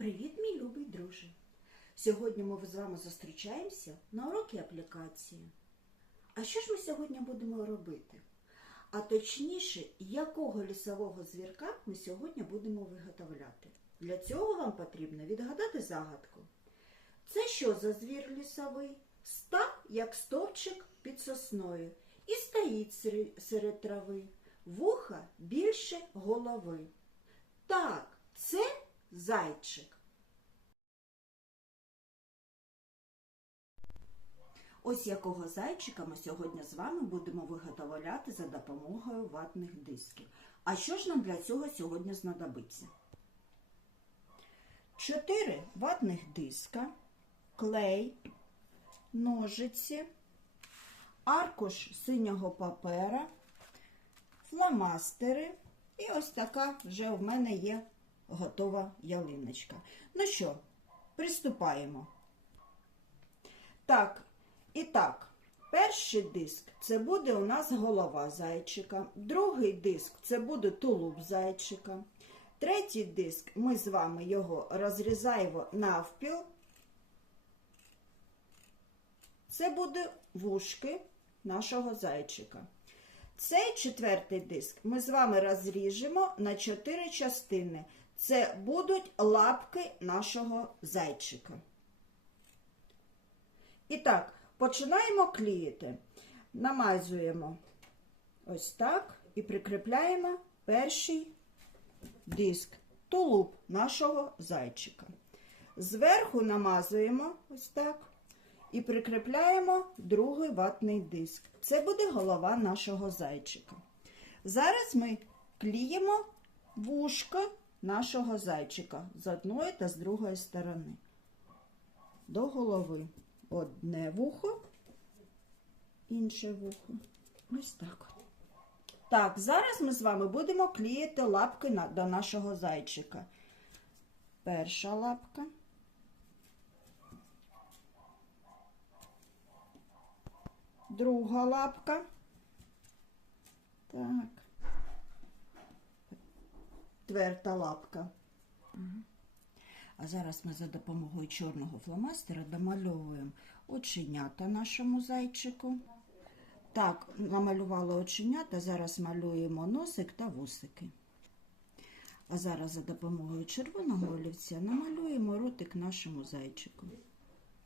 Привіт, мій любий друже! Сьогодні ми з вами зустрічаємося на уроки аплікації. А що ж ми сьогодні будемо робити? А точніше, якого лісового звірка ми сьогодні будемо виготовляти? Для цього вам потрібно відгадати загадку. Це що за звір лісовий? Став, як стовпчик під сосною, і стоїть серед трави. Вуха більше голови. Так, це зайчик. Ось якого зайчика ми сьогодні з вами будемо виготовляти за допомогою ватних дисків. А що ж нам для цього сьогодні знадобиться? Чотири ватних диска, клей, ножиці, аркуш синього папера, фломастери і ось така вже в мене є готова ялиночка. Ну що, приступаємо. Так, і так, перший диск це буде у нас голова зайчика, другий диск це буде тулуб зайчика. Третій диск ми з вами його розрізаємо навпіл. Це буде вушки нашого зайчика. Цей четвертий диск ми з вами розріжемо на чотири частини. Це будуть лапки нашого зайчика. І так, починаємо клеїти. Намазуємо ось так і прикріпляємо перший диск, тулуб нашого зайчика. Зверху намазуємо ось так і прикріпляємо другий ватний диск. Це буде голова нашого зайчика. Зараз ми кліємо вушко нашого зайчика з одної та з другої сторони до голови. Одне вухо, інше вухо. Ось так. Так, зараз ми з вами будемо клеїти лапки до нашого зайчика. Перша лапка. Друга лапка. Так. Тверта лапка. А зараз ми за допомогою чорного фломастера домальовуємо оченята нашому зайчику. Так, намалювали оченята, зараз малюємо носик та вусики. А зараз за допомогою червоного олівця намалюємо ротик нашому зайчику.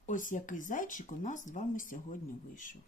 Ось який зайчик у нас з вами сьогодні вийшов.